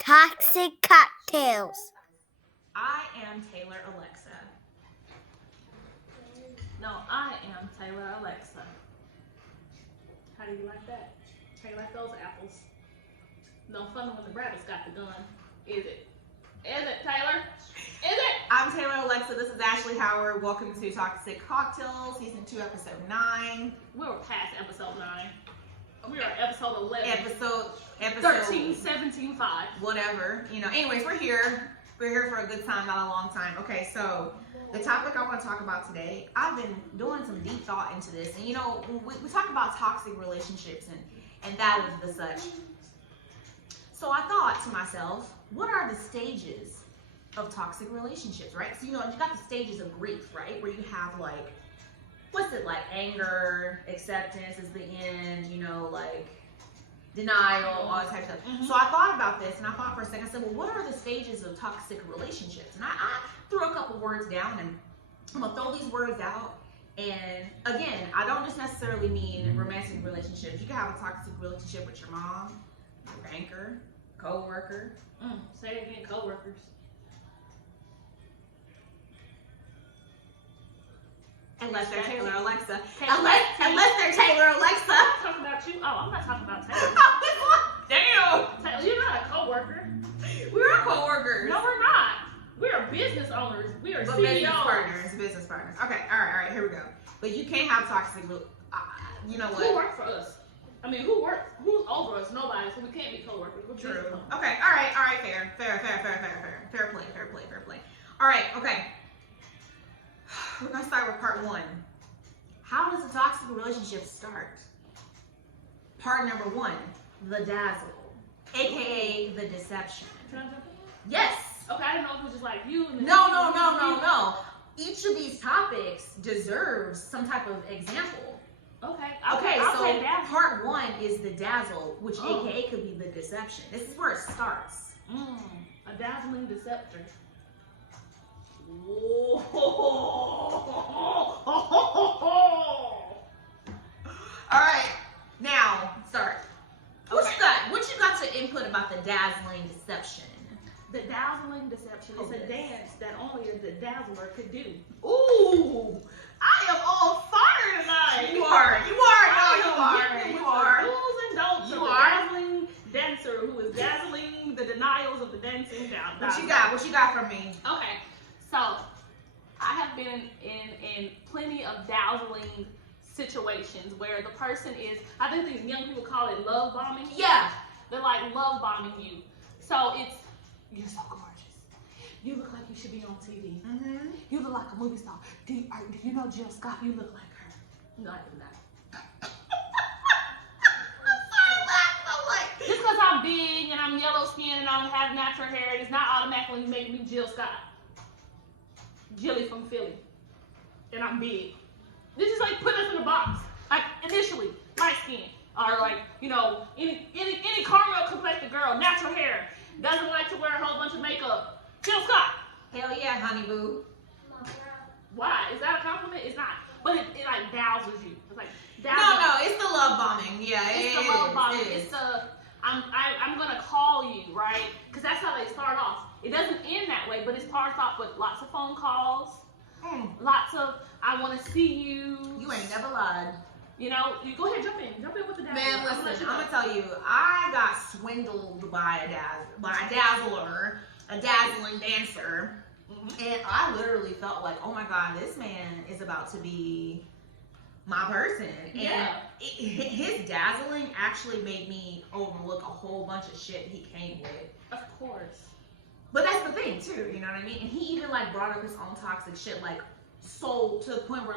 Toxic cocktails. I am Taylor Alexa. No, I am Taylor Alexa. How do you like that? How do you like those apples? No fun when the rabbit's got the gun, is it? Is it, Taylor? Is it? I'm Taylor Alexa. This is Ashley Howard. Welcome to Toxic Cocktails, Season 2, Episode 9. We were past episode 9. We are episode 11. Episode 13, 17, 5. Whatever. Anyways, we're here. We're here for a good time, not a long time. Okay, so the topic I want to talk about today, I've been doing some deep thought into this. And we talk about toxic relationships and that is the such. So I thought to myself, what are the stages of toxic relationships, right? So, you got the stages of grief, right? Where you have what's it like? Anger, acceptance is the end, denial, all that type of stuff. Mm-hmm. So I thought about this and I thought for a second, I said, well, what are the stages of toxic relationships? And I threw a couple words down and I'm gonna throw these words out. And again, I don't just necessarily mean romantic relationships. You can have a toxic relationship with your mom, your banker, co-worker. Say it again, co-workers. Unless they're Taylor Alexa. Unless they're Taylor Alexa. I'm talking about you. Oh, I'm not talking about Taylor. Damn. Taylor, you're not a co-worker. We're co-workers. No, we're not. We are business owners. We are CEOs. Business partners. Okay, all right, here we go. But you can't have toxic, you know what? Who works for us? I mean, who's over us? Nobody, so we can't be co-workers. We're True. business owners. Okay, all right, fair. Fair play. All right, okay. We're gonna start with part 1. How does a toxic relationship start? Part number 1, the dazzle, aka the deception. Can I jump in? Yes. Okay, I didn't know if it was just like you. And No. Each of these topics deserves some type of example. Okay, so part 1 is the dazzle, which aka could be the deception. This is where it starts. A dazzling deceptor. Whoa. All right, now start. What you got to input about the dazzling deception? The dazzling deception is a dance that only the dazzler could do. Ooh, I am on fire tonight. You are. Do's and don'ts of the dazzling dancer who is dazzling the denials of the dancing down. What you got from me? Okay, so I have been in plenty of dazzling situations where the person is, I think these young people call it love bombing. Yeah. They're like love bombing you. So it's, you're so gorgeous. You look like you should be on TV. Mm-hmm. You look like a movie star. Do you know Jill Scott? You look like her. No, I do not. Just because I'm big and I'm yellow skinned and I don't have natural hair, it does not automatically make me Jill Scott. Jilly from Philly. And I'm big. This is like put us in a box. Like initially, light skin. Or like, any caramel complected girl, natural hair, doesn't like to wear a whole bunch of makeup. Jill Scott. Hell yeah, honey boo. Why? Is that a compliment? It's not. But it like dazzles you. It's like No, it's the love bombing. Yeah, it's the love bombing. It's the I'm gonna call you, right? Because that's how they start off. It doesn't end that way, but it starts off with lots of phone calls, lots of I want to see you. You ain't never lied. You go ahead, jump in with the dazzler. Man, listen, I'm gonna tell you, I got swindled by a dazzler, a dazzling dancer, and I literally felt like, oh my God, this man is about to be my person. And his dazzling actually made me overlook a whole bunch of shit he came with. Of course. But that's the thing too, you know what I mean? And he even brought up his own toxic shit, so to the point where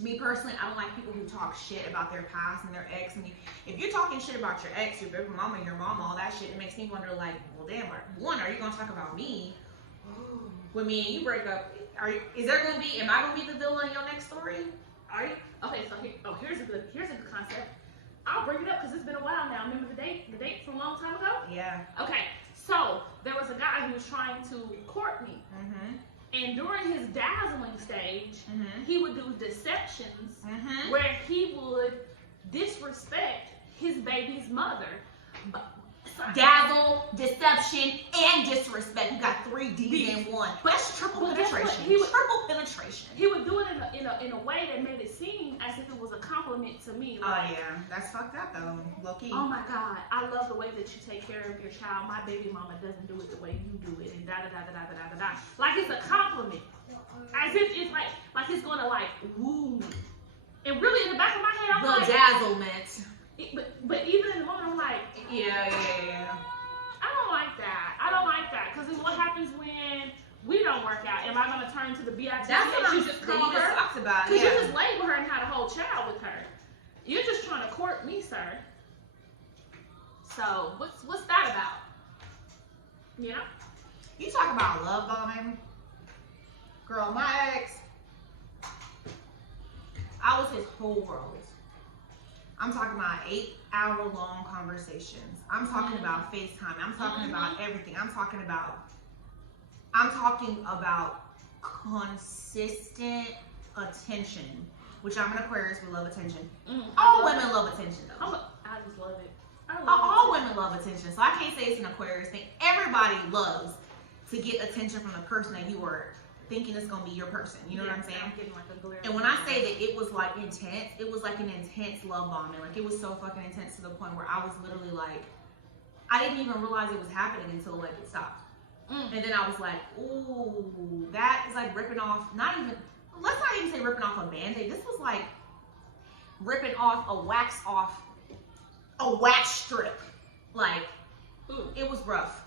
me personally, I don't like people who talk shit about their past and their ex. And if you're talking shit about your ex, your baby mama, your mama, all that shit, it makes me wonder, well, damn, one, are you gonna talk about me? When me and you break up, am I gonna be the villain in your next story? Are you? Okay, so here's a good concept. I'll bring it up because it's been a while now. Remember the date from a long time ago? Yeah. Okay, so there was a guy who was trying to court me. Mm-hmm. And during his dazzling stage, he would do deceptions where he would disrespect his baby's mother. dazzle, deception, and disrespect. You got 3 D's in one. But that's triple penetration. Triple penetration. He would do it in a way that made it seem as if it was a compliment to me. Oh yeah, that's fucked up though, low-key. Oh my God, I love the way that you take care of your child. My baby mama doesn't do it the way you do it, and da da da da da da da da. Like it's a compliment, as if it's like it's gonna like woo me. And really, in the back of my head, I'm like, dazzlement. But even in the moment, I'm like, yeah. I don't like that. Because what happens when we don't work out? Am I going to turn to the BIT? That's what you just call her? talked about. Because you just label her and had a whole child with her. You're just trying to court me, sir. So what's that about? You know? You talk about love bombing. Girl, my ex, I was his whole world. I'm talking about 8-hour-long conversations. I'm talking about FaceTime. I'm talking about everything. I'm talking about consistent attention, which I'm an Aquarius. We love attention. All women love attention, though. I just love it. All women love attention, so I can't say it's an Aquarius thing. Everybody loves to get attention from the person that you are thinking it's gonna be your person. You know what I'm saying? I'm getting like a glare. And when I say that it was like intense, it was like an intense love bombing. Like it was so fucking intense to the point where I was literally like, I didn't even realize it was happening until like it stopped. And then I was like, ooh, that is like ripping off, let's not even say ripping off a Band-Aid. This was like ripping off a wax strip. Like, it was rough.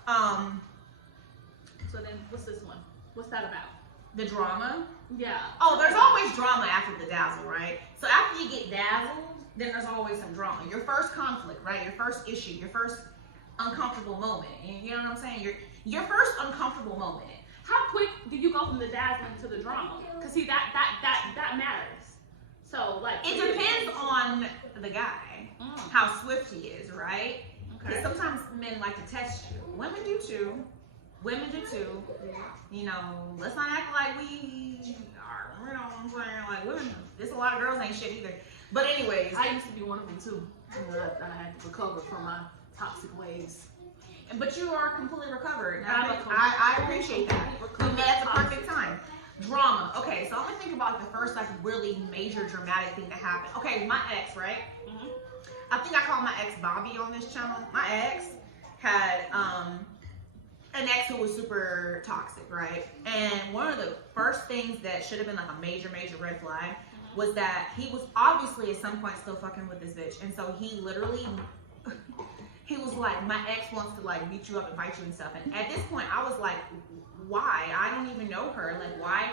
So then what's this one? What's that about? The drama? Yeah. Oh, there's always drama after the dazzle, right? So after you get dazzled, then there's always some drama. Your first conflict, right? Your first issue, your first uncomfortable moment. You know what I'm saying? Your first uncomfortable moment. How quick do you go from the dazzling to the drama? Because see, that matters. So like, it depends on the guy, how swift he is, right? Because sometimes men like to test you. Women do too. You know, let's not act like we are, you know what I'm saying? Like women, there's a lot of girls ain't shit either. But anyways. I used to be one of them too. I had to recover from my toxic ways. But you are completely recovered. I I appreciate that. You met at the perfect time. Drama. Okay, so I'm gonna think about the first like really major dramatic thing that happened. Okay, my ex, right? I think I called my ex Bobby on this channel. My ex had an ex who was super toxic, right? And one of the first things that should have been like a major red flag was that he was obviously at some point still fucking with this bitch. And so he literally, he was like, my ex wants to like beat you up and fight you and stuff. And at this point I was like, why? I don't even know her. Like why?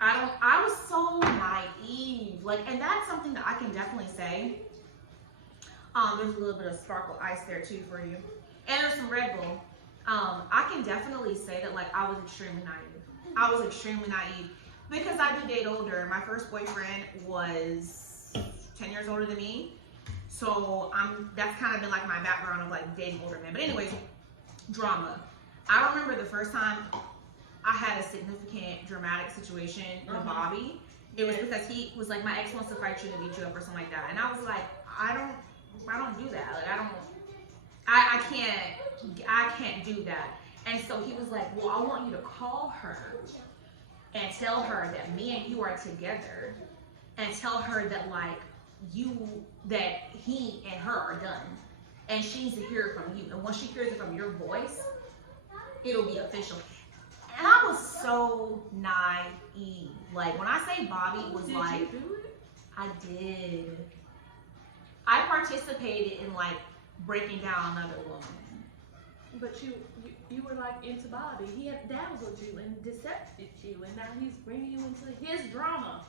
I was so naive. Like, and that's something that I can definitely say. There's a little bit of sparkle ice there too for you. And there's some Red Bull. I can definitely say that like I was extremely naive. Because I do date older. My first boyfriend was 10 years older than me. So that's kind of been like my background of like dating older men. But anyways, drama. I remember the first time I had a significant dramatic situation with Bobby. It was because he was like, my ex wants to fight you and beat you up or something like that. And I was like, I don't do that. Like I can't do that. And so he was like, well, I want you to call her and tell her that me and you are together, and tell her that like that he and her are done, and she needs to hear it from you. And once she hears it from your voice, it'll be official. And I was so naive. Like when I say Bobby was Did like, you do it? I did. I participated in like breaking down another woman. But you were like into Bobby. He had dazzled you and decepted you, and now he's bringing you into his drama.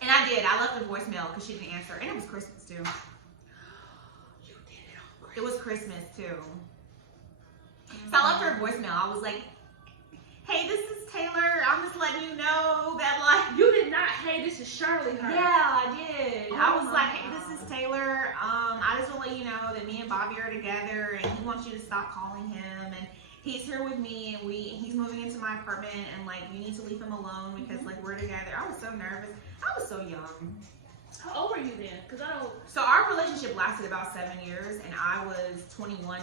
And I did. I left a voicemail because she didn't answer, and it was Christmas too. You did it on Christmas. It was Christmas too. So I left her a voicemail. I was like, hey, this is Taylor. I'm just letting you know that like. You did not. Hey, this is Shirley. Her. Yeah, I did. Oh I was like, God. hey, this is Taylor. I just want to let you know that me and Bobby are together, and he wants you to stop calling him, and he's here with me, and he's moving into my apartment, and like you need to leave him alone because like we're together. I was so nervous. I was so young. How old were you then? Because I don't. So our our relationship lasted about 7 years, and I was 21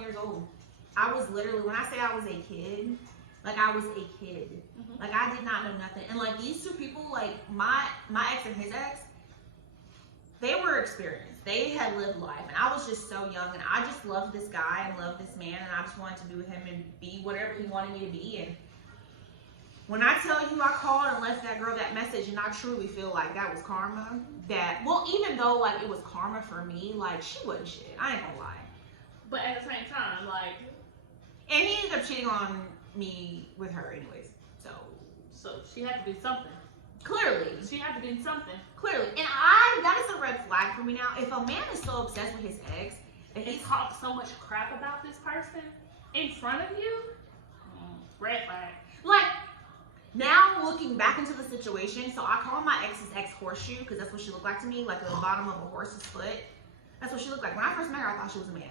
years old. I was literally, when I say I was a kid, like I was a kid. Mhm. Like I did not know nothing. And like these two people, like my ex and his ex, they were experienced. They had lived life, and I was just so young, and I just loved this guy and loved this man, and I just wanted to be with him and be whatever he wanted me to be. And when I tell you I called and left that girl that message, and I truly feel like that was karma. That, well, even though like it was karma for me, like she wasn't shit. I ain't gonna lie. But at the same time, like, and he ended up cheating on me with her anyways. so she had to be something. Clearly. She had to be something. Clearly. And that is a red flag for me now. If a man is so obsessed with his ex that He talks so much crap about this person in front of you. Red flag. like, now looking back into the situation, so I call my ex's ex Horseshoe because that's what she looked like to me, like the bottom of a horse's foot. That's what she looked like. When I first met her, I thought she was a man.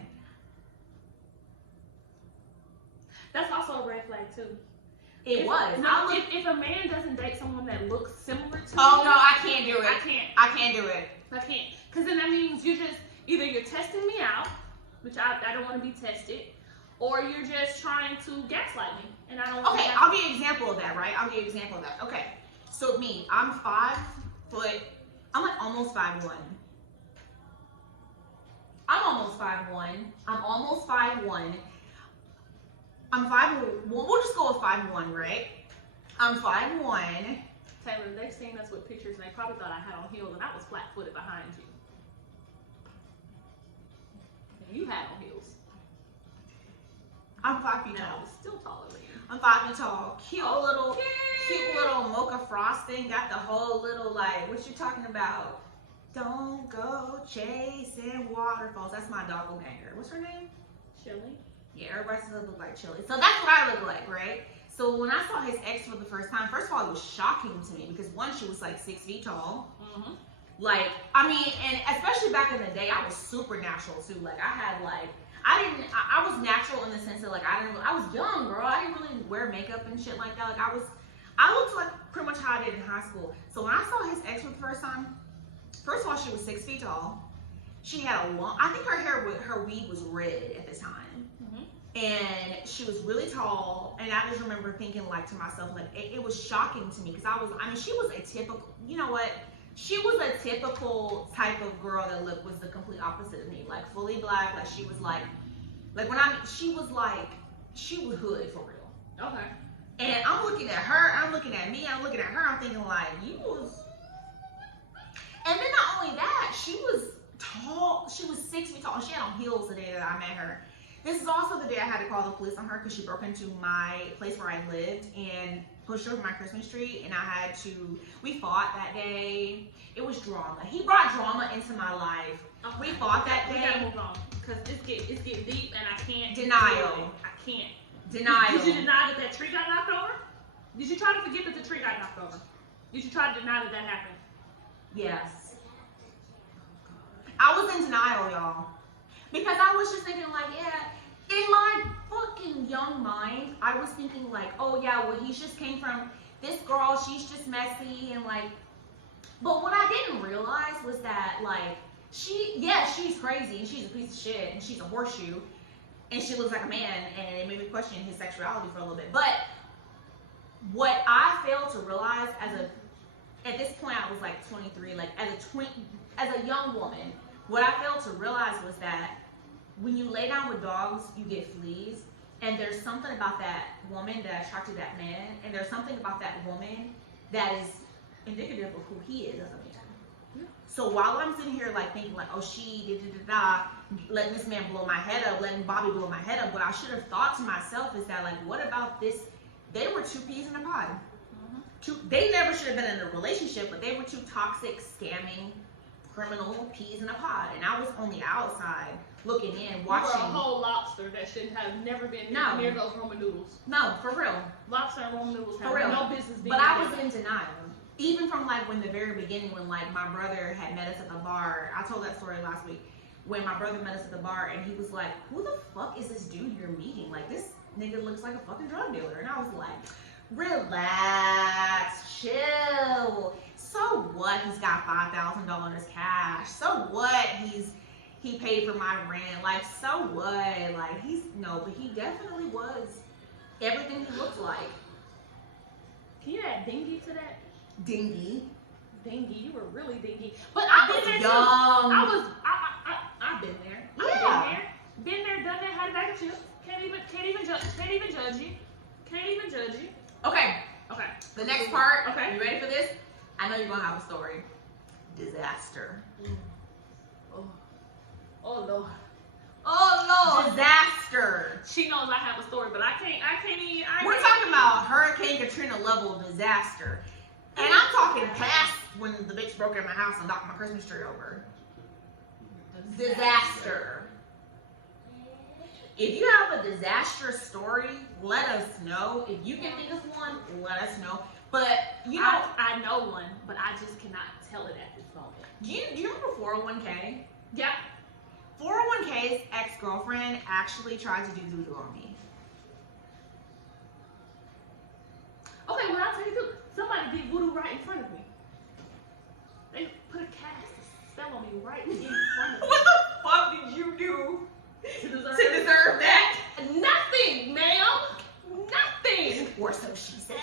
That's also a red flag too. It was. No, if a man doesn't date someone that looks similar to Oh me, no, I can't do it. I can't. I can't do it. I can't. Because then that means you just, either you're testing me out, which I don't want to be tested, or you're just trying to gaslight me. And I don't want Okay, to. I'll give you an example of that, right? I'll give you an example of that. Okay, so me, I'm 5 foot, I'm like almost 5'1". I'm almost 5'1". I'm almost 5'1". I'm 5'1". Well, we'll just go with 5'1", right? I'm 5'1". Taylor, they've seen us with pictures and they probably thought I had on heels and I was flat-footed behind you. And you had on heels. I'm 5 feet And I tall. was still taller than you. I'm 5 feet tall. Cute little mocha frosting. Got the whole little like, what you talking about? Don't go chasing waterfalls. That's my doppelganger. What's her name? Chilly. Yeah, everybody says I look like Chili. So that's what I look like, right? So when I saw his ex for the first time, first of all, it was shocking to me because one, she was like 6 feet tall. Mm-hmm. Like, I mean, and especially back in the day, I was super natural too. Like, I had like, I was natural in the sense that like, I was young, girl. I didn't really wear makeup and shit like that. Like, I looked like pretty much how I did in high school. So when I saw his ex for the first time, first of all, she was 6 feet tall. She had a long, I think her weave was red at the time. And she was really tall, and I just remember thinking like to myself, like it was shocking to me because she was a typical, you know what? She was a typical type of girl that was the complete opposite of me, like fully black, like she was like she was hood for real. Okay. And I'm looking at her, I'm looking at me, I'm looking at her, I'm thinking like, you was, and then not only that, she was tall, she was 6 feet tall, she had on heels the day that I met her. This is also the day I had to call the police on her because she broke into my place where I lived and pushed over my Christmas tree, and we fought that day. It was drama. He brought drama into my life. Okay. We fought that We day. gotta move on because it's getting deep and I can't. Denial. I can't. Denial. Did you deny that tree got knocked over? Did you try to forget that the tree got knocked over? Did you try to deny that happened? Yes. I was in denial, y'all. Because I was just thinking like, yeah, in my fucking young mind, I was thinking like, oh yeah, well he just came from this girl, she's just messy and like, but what I didn't realize was that like, she's crazy and she's a piece of shit and she's a horseshoe and she looks like a man, and it made me question his sexuality for a little bit. But what I failed to realize at this point I was like 23, like as a young woman, what I failed to realize was that when you lay down with dogs, you get fleas. And there's something about that woman that attracted that man. And there's something about that woman that is indicative of who he is as a man. Yeah. So while I'm sitting here like thinking like, oh, she letting this man blow my head up, letting Bobby blow my head up, what I should have thought to myself is that like, what about this? They were two peas in a pod. Mm-hmm. They never should have been in a relationship, but they were two toxic, scamming, criminal peas in a pod. And I was on the outside looking in, watching. You were a whole lobster that should have never been near those Roman noodles. No, for real. Lobster and Roman noodles have no business being. But I was in denial. Even from like when the very beginning, when like my brother had met us at the bar. I told that story last week. When my brother met us at the bar and he was like, who the fuck is this dude you're meeting? Like, this nigga looks like a fucking drug dealer. And I was like, relax, chill. So what? He's got $5,000 cash. So what? He paid for my rent. Like, so what? Like, but he definitely was everything he looked like. Can you add dingy to that? Dingy. Dingy, you were really dingy. But I've been there young. too. I've been there. Yeah. Been there, done that, had a bag of chips. Can't even judge you. Can't even judge you. Okay. Okay. The next part. Okay. You ready for this? I know you're gonna have a story. Disaster. Oh Lord. Oh Lord. Disaster. She knows I have a story, but I can't even. We're talking about Hurricane Katrina level disaster. And I'm talking past when the bitch broke in my house and knocked my Christmas tree over. Disaster. If you have a disastrous story, let us know. If you can think of one, let us know. But I know one, but I just cannot tell it at this moment. Do you remember 401k? Yeah. 401k's ex-girlfriend actually tried to do voodoo on me. Okay, well I'll tell you too. Somebody did voodoo right in front of me. They put a cast spell on me right in front of me. What the fuck did you do To deserve that? Nothing, ma'am. Nothing. Or so she says.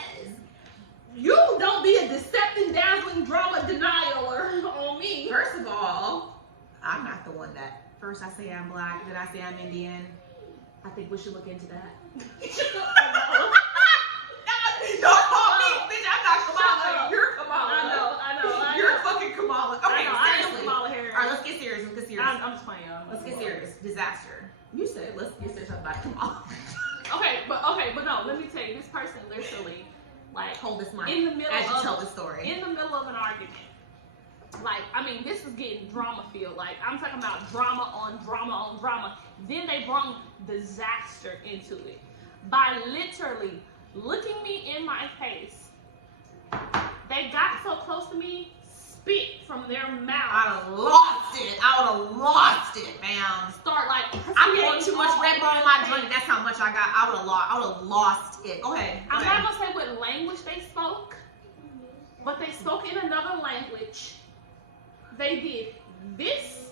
You don't be a deceptive, dazzling drama denialer on me. First of all, I'm not the one that. First I say I'm black, then I say I'm Indian. I think we should look into that. Don't call me, bitch. I'm not Kamala. You're Kamala. I know. You're fucking Kamala. Okay, I am seriously. Kamala Harris. All right, let's get serious. I'm just playing. Let's get serious. Disaster. You said let's get serious about Kamala. Okay, but no. Let me tell you, this person literally, like, Hold this mic in the middle as you of tell the story. in the middle of an argument. Like, I mean, this is getting drama feel. Like, I'm talking about drama on drama on drama. Then they brought disaster into it by literally looking me in my face. They got so close to me, spit from their mouth. I would have lost it, man. Start like I'm getting too much Red Bull in my drink. That's how much I got. I would have lost it. Go ahead. I'm not gonna say what language they spoke, but they spoke in another language. They did this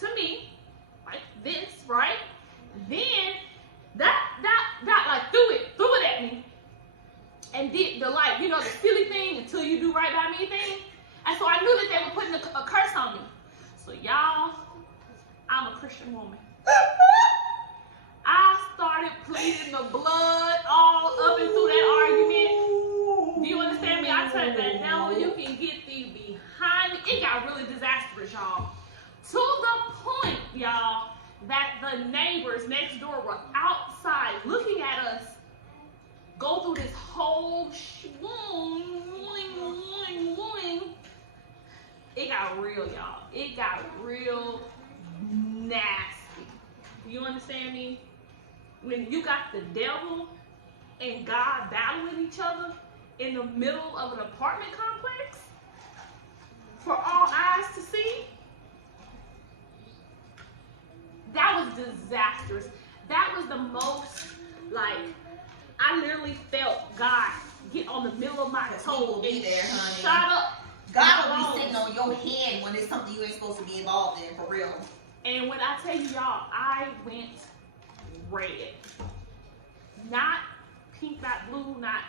to me, like this, right? Then that like threw it at me, and did the like, the silly thing until you do right by me thing. And so I knew that they were putting a curse on me. So y'all, I'm a Christian woman. I started pleading the blood all up and through that argument. Do you understand me? I said that devil, you can get thee behind me. It got really disastrous, y'all. To the point, y'all, that the neighbors next door were outside looking at us go through this whole It got real, y'all. It got real nasty. You understand me? When you got the devil and God battling each other in the middle of an apartment complex for all eyes to see, that was disastrous. That was the most, like, I literally felt God get on the middle of my toe will be there, honey. Shut up. God will be sitting on your head when it's something you ain't supposed to be involved in, for real. And when I tell you, y'all, I went red. Not pink, not blue, not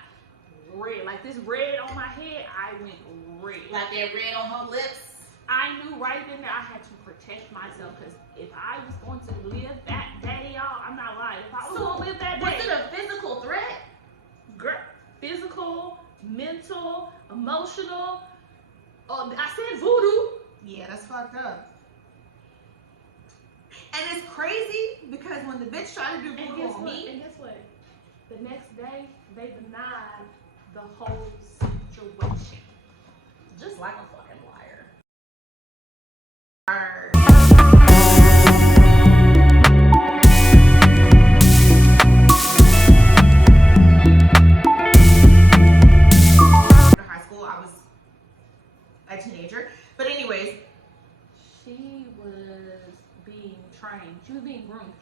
red. Like this red on my head, I went red. Like that red on her lips. I knew right then that I had to protect myself, because if I was going to live that day, y'all, I'm not lying. If I was going to live that day. Was it a physical threat? Girl, physical, mental, emotional. I said voodoo. Yeah, that's fucked up. And it's crazy because when the bitch tried to do voodoo on me. And guess what? The next day, they denied the whole situation. Just like a fucking liar. High school, I was a teenager. But anyways. She was being trained. She was being groomed.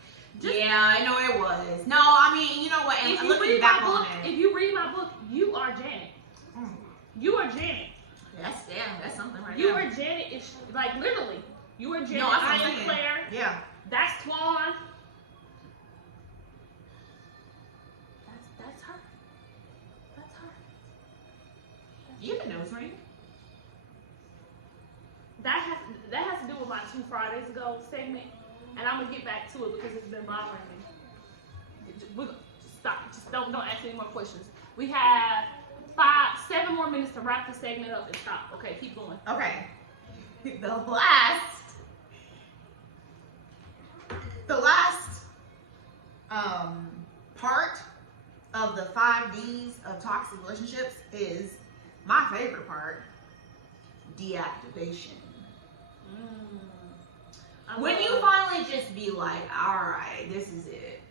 Yeah, I know it was. No, I mean, you know what? And If you looking read back my on book, it. if you read my book, you are Janet. You are Janet. That's something right You there. are Janet. Is like literally. You are Janet. No, that's what I I'm am saying. Claire. Yeah. That's Twan. That's her. That's her. You have a nose ring. That has to do with my 2 Fridays ago segment, and I'm gonna get back to it because it's been bothering me. Stop. Just don't ask any more questions. We have 7 more minutes to wrap this segment up and stop. Okay, keep going. Okay. The last part of the 5 Ds of toxic relationships is my favorite part: deactivation. When you finally just be like, all right, this is it.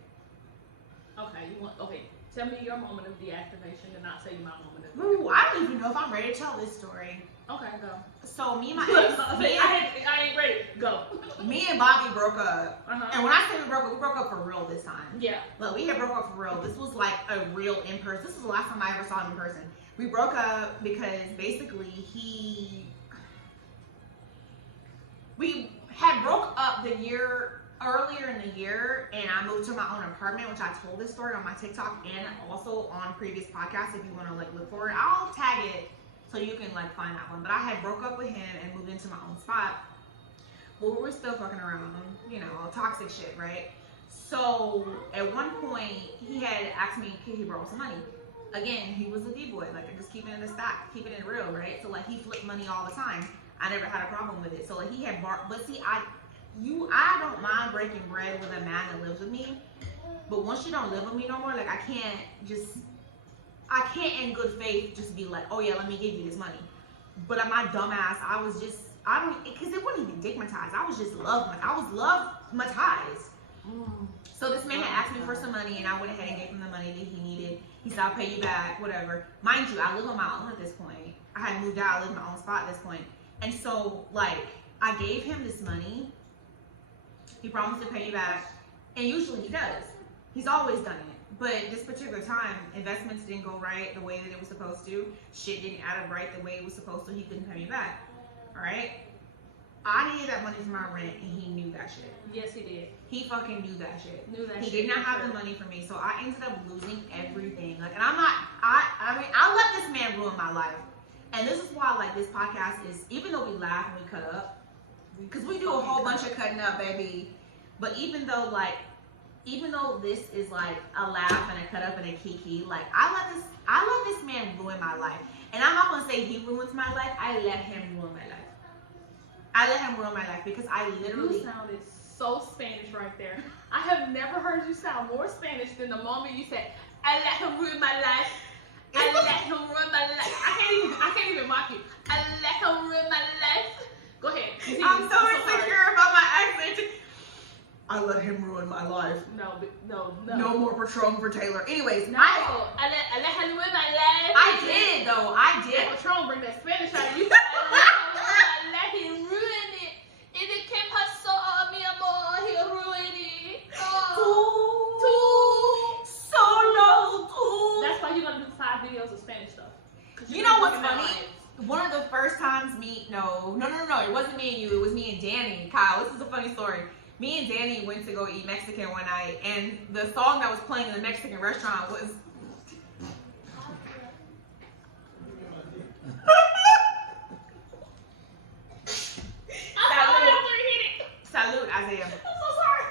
Okay. Tell me your moment of deactivation, and I'll tell you my moment of. Ooh, I don't even know if I'm ready to tell this story. Okay, go. So me and my I ain't ready. Go. me and Bobby broke up. Uh-huh. And when I say we broke up for real this time. Yeah. Look, we had broke up for real. This was like a real in person. This was the last time I ever saw him in person. We broke up because basically we had broke up the year earlier in the year, and I moved to my own apartment, which I told this story on my TikTok and also on previous podcasts. If you want to like look for it, I'll tag it so you can like find that one. But I had broke up with him and moved into my own spot. But we were still fucking around, you know, toxic shit, right? So at one point he had asked me, can he borrow some money? Again, he was a D-boy, like just keeping it in the stock, keeping it real, right? So like he flipped money all the time. I never had a problem with it. So like he had but see, I don't mind breaking bread with a man that lives with me, but once you don't live with me no more, like I can't in good faith just be like, oh yeah, let me give you this money. But my dumb ass, because it wasn't even digmatized. I was love-matized. So this man had asked me for some money, and I went ahead and gave him the money that he needed. He said, I'll pay you back, whatever. Mind you, I live on my own at this point. I had moved out, I lived in my own spot at this point. And so, like, I gave him this money. He promised to pay me back. And usually he does. He's always done it. But this particular time, investments didn't go right the way that it was supposed to. Shit didn't add up right the way it was supposed to. He couldn't pay me back. Alright? I needed that money for my rent, and he knew that shit. Yes, he did. He fucking knew that shit. He He did not have the money for me, so I ended up losing everything. Like, and I let this man ruin my life. And this is why, like, this podcast is, even though we laugh and we cut up, because we do a whole bunch of cutting up, baby. But even though this is like a laugh and a cut up and a kiki, like I let this man ruin my life. And I'm not gonna say he ruins my life. I let him ruin my life. I let him ruin my life because I literally. You sounded so Spanish right there. I have never heard you sound more Spanish than the moment you said, "I let him ruin my life." I let him ruin my life. I can't even mock you. I let him ruin my life. Go ahead. Continue. I'm so insecure about my accent. I let him ruin my life. No. No more Patron for Taylor. Anyways, No, I let him ruin my life. I did though. I did. That Patron bring that Spanish out of you. Let him ruin it. If it can pasó, mi amor, he'll ruin it. Tú. Solo tú. That's why you're gonna do 5 videos of Spanish stuff. You know what's funny? One of the first times no, it wasn't me and you, it was me and Danny. Kyle, this is a funny story. Me and Danny went to go eat Mexican one night, and the song that was playing in the Mexican restaurant was Salud, Isaiah. I'm so sorry.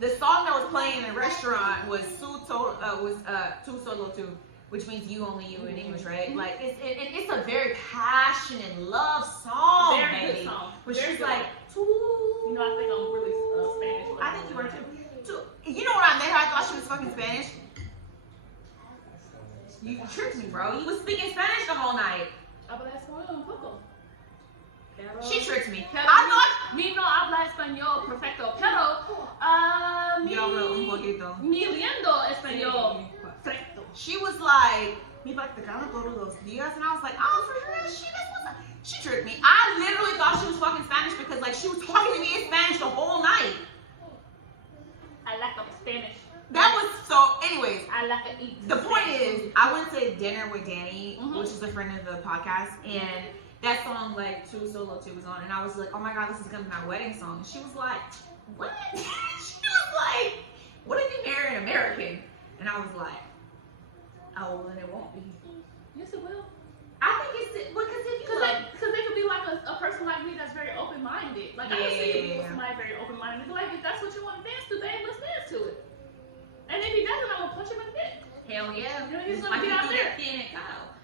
The song that was playing in the restaurant was Tu Solo Tu, which means you only you in English, right? Like it's a very passionate love song, Very baby. good song. Which Very is good like, You know, I think I'm really Spanish. I think you are too. You know what I met her? I thought she was fucking Spanish. You tricked me, bro. You was speaking Spanish the whole night. Habla español un poco. She tricked me. Pero I thought. mi no habla español perfecto, pero Yo hablo un poquito. mi lindo español perfecto. She was like, mi practicando todos los días, and I was like, oh, for real? She tricked me. I literally thought she was fucking Spanish because like she was talking to me in Spanish the whole night. I lack of Spanish. That was so. Anyways, I like to eat. the point is, I went to dinner with Danny, which is a friend of the podcast, and that song like "Two Solo 2" was on, and I was like, oh my god, this is gonna be my wedding song. And she was like, what? She was like, what if you marry an American? And I was like, oh, well, then it won't be. Yes, it will. I think it's because if you because they could be like a person like me that's very open minded. Like I can see with somebody very open minded. Like if that's what you want to dance to, babe, let's dance to it. And if he doesn't, I'm gonna punch him in the dick. Hell yeah. You know, he's like gonna be out there. Kyle.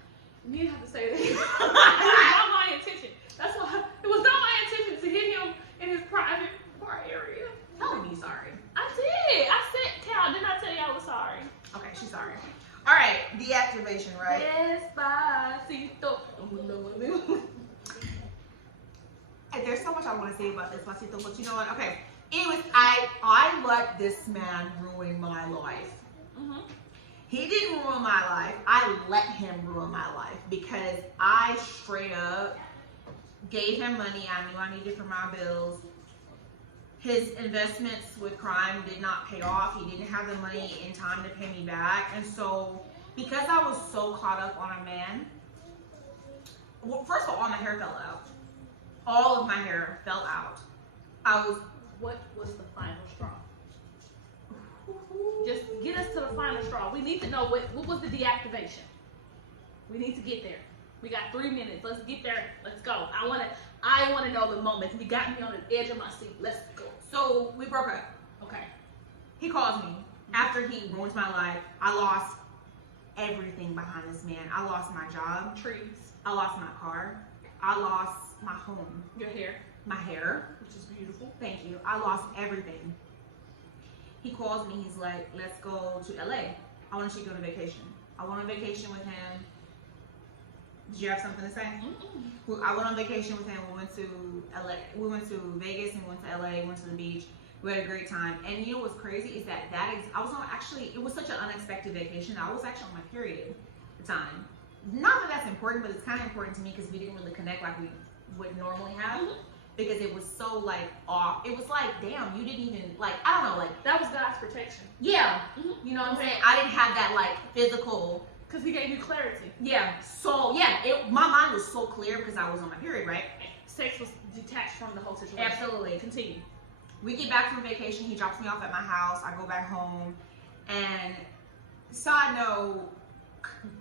You have to say that. It was not my intention. That's why it was not my intention to hit him in his private part area. Tell me sorry. I did. I said, Cal, didn't I tell you I was sorry? Okay, she's sorry. All right, deactivation, right? Despacito. There's so much I want to say about Despacito, but you know what? Okay. Anyways, I let this man ruin my life. He didn't ruin my life. I let him ruin my life because I straight up gave him money I knew I needed for my bills. His investments with crime did not pay off. He didn't have the money in time to pay me back. And so, because I was so caught up on a man, well, first of all my hair fell out. All of my hair fell out. What was the final straw? Just get us to the final straw. We need to know what was the deactivation. We need to get there. We got 3 minutes. Let's get there. Let's go. I wanna know the moment. You got me on the edge of my seat. Let's go. So we broke up. Okay. He calls me after he ruined my life. I lost everything behind this man. I lost my job. Trees. I lost my car. I lost my home. Your hair. My hair. Which is beautiful. Thank you. I lost everything. He calls me. He's like, let's go to LA. I want to take you on a vacation. I went on vacation with him. Did you have something to say? I went on vacation with him. We went to LA. We went to Vegas and went to LA. Went to the beach. We had a great time. And you know what's crazy is that I was on it was such an unexpected vacation. I was actually on my period at the time. Not that that's important, but it's kind of important to me because we didn't really connect like we would normally have. Because it was so like off. It was like, damn, you didn't even like, I don't know, like that was God's protection. Yeah. You know what I'm saying? I didn't have that like physical. Because he gave you clarity. Yeah. So yeah, my mind was so clear because I was on my period, right? Sex was detached from the whole situation. Absolutely. Continue. We get back from vacation. He drops me off at my house. I go back home. And side note,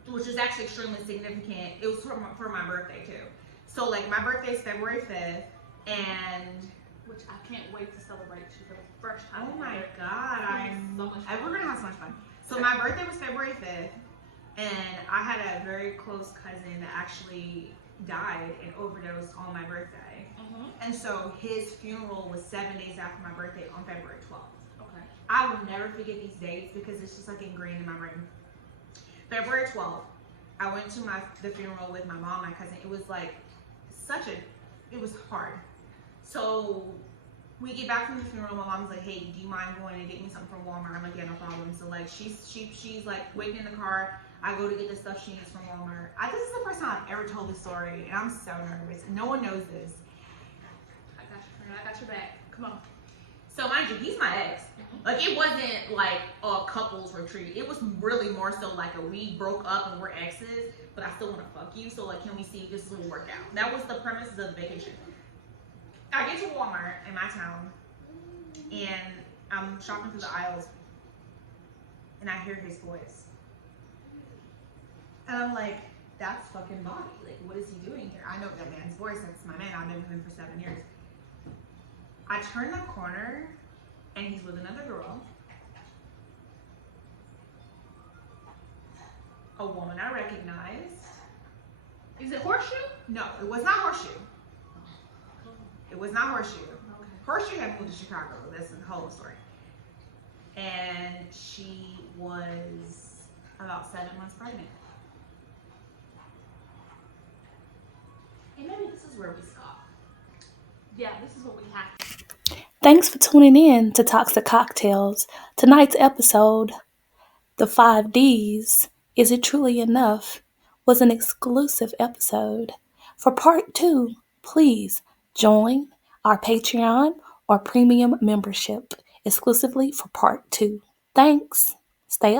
which is actually extremely significant, it was for my birthday too. So like my birthday is February 5th. And which I can't wait to celebrate you for the first time. Oh my god, we're gonna have so much fun. So my birthday was February 5th, and I had a very close cousin that actually died and overdosed on my birthday. And so his funeral was 7 days after my birthday on February 12th. Okay. I will never forget these dates because it's just like ingrained in my brain. February 12th, I went to the funeral with my mom, my cousin. It was like it was hard. So we get back from the funeral. My mom's like, "Hey, do you mind going and get me something from Walmart?" I'm like, "Yeah, no problem." So like she's like waiting in the car. I go to get the stuff she needs from Walmart. This is the first time I've ever told this story, and I'm so nervous. No one knows this. I got you, friend. I got your back. Come on. So mind you, he's my ex. Like it wasn't like a couples retreat. It was really more so like we broke up and we're exes, but I still want to fuck you. So like, can we see if this will work out? That was the premises of the vacation. I get to Walmart in my town, and I'm shopping through the aisles, and I hear his voice. And I'm like, that's fucking Bobby. Like, what is he doing here? I know that man's voice. That's my man. I've been with him for 7 years. I turn the corner, and he's with another girl. A woman I recognized. Is it Horseshoe? No, it was not Horseshoe. It was not Horseshoe. Okay. Horseshoe had moved to Chicago. That's the whole story. And she was about 7 months pregnant. And maybe this is where we stop. Yeah, this is what we have. Thanks for tuning in to Toxic Cocktails. Tonight's episode, The 5 Ds, Is It Truly Enough, was an exclusive episode. For part 2, please join our Patreon or premium membership exclusively for part 2. Thanks. Stay